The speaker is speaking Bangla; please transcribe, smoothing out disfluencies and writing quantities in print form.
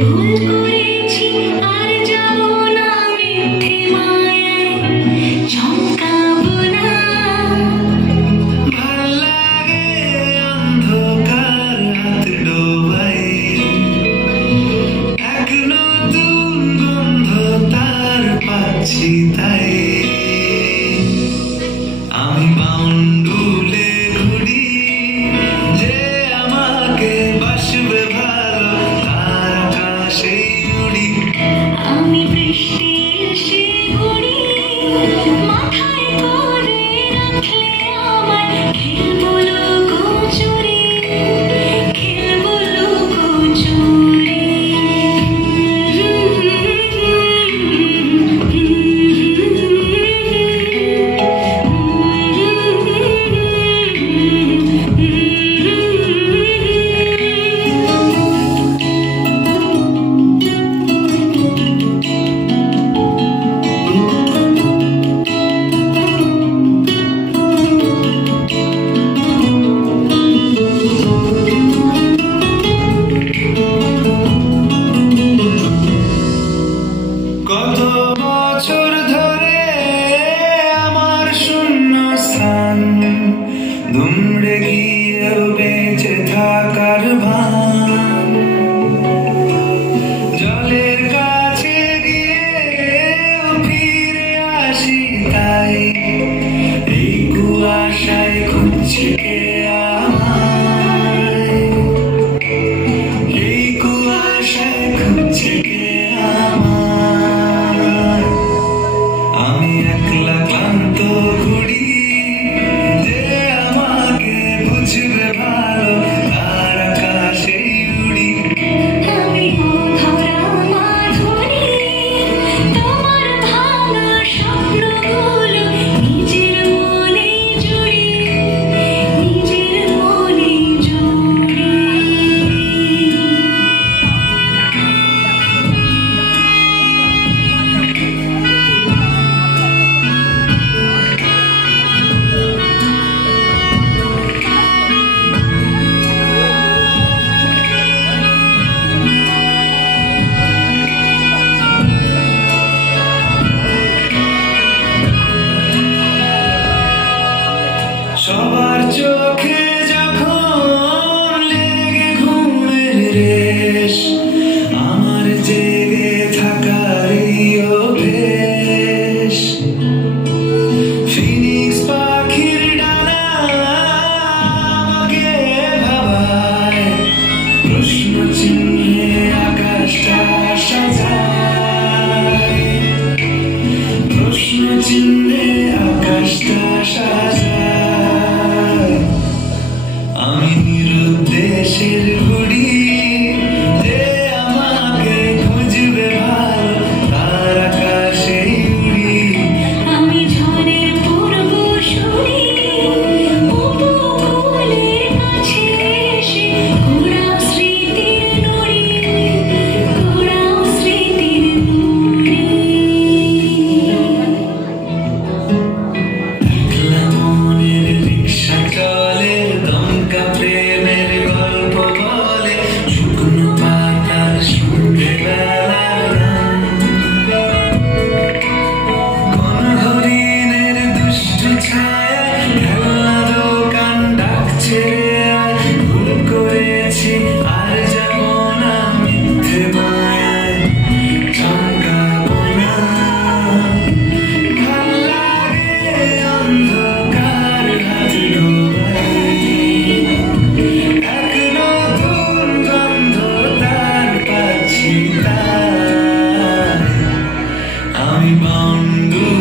ভুল করেছি আর যাব না মিথ্যে মায়ায় চমকাবো না। ভাল লাগে অন্ধকার হাত ডোবাই, এক নতুন গন্ধ তার পাচ্ছি তাই। আমি বাউন্ডুলে ঘুরি যে আমাকে বাসবে ভালো, তার আকাশে উড়ি। আমি বৃষ্টি এসে ঘুরি মাথায় করে রাখলে আমায়, খেলবো লুকোচুরি, খেলবো লুকোচুরি। কত বছর ধরে আমার শূন্য স্থান, দুমড়ে গিয়েও বেঁচে থাকার ভান। জলের কাছে গিয়েও ফিরে আসি তাই, এই কুয়াশায় খুঁজছে কে আমায়, এই কুয়াশায় খুঁজছে কে আমায়। আমি একলা ক্লান্ত ঘুরি যে আমাকে বুঝবে ভালো, তার আকাশে উড়ি। আমি অধরা মাধুরী তোমার ভাঙা স্বপ্নগুলো নিজের মনে জুড়ি, নিজের মনে জুড়ি। সবার চোখে যখন লেগে ঘুমের রেশ, আমার জেগে থাকার এই অভ্যেস। ফিনিক্স পাখির ডানা আমাকে ভাবায়, প্রশ্ন চিহ্নে আকাশটা সাজায়, প্রশ্ন চিহ্নে আকাশটা সাজায়। আমি নিরুদ্দেশের ঘুড়ি যে আমাকে খুঁজবে ভালো, তার আকাশে উড়ি। আমি ঝড়ের পূর্বসূরি উপকূলের কাছে এসে ঘোরাও স্মৃতির নুড়ি, ঘোরাও স্মৃতির নুড়ি। একলা মনের রিকশা চলে, দমকা প্রেমের গল্প বলে, শুকনো পাতার সন্ধ্যেবেলার গান। কোন হরিণের দুষ্টু ছায়ায় খেলনা দোকান ডাকছে রে আয়, ভুল করেছি আর যাব না মিথ্যে মায়ায় চমকাবো না। ভাল লাগে অন্ধকার হাত ডোবাই, এক নতুন গন্ধ তার পাচ্ছি তাই। আমি বাউন্ডুলে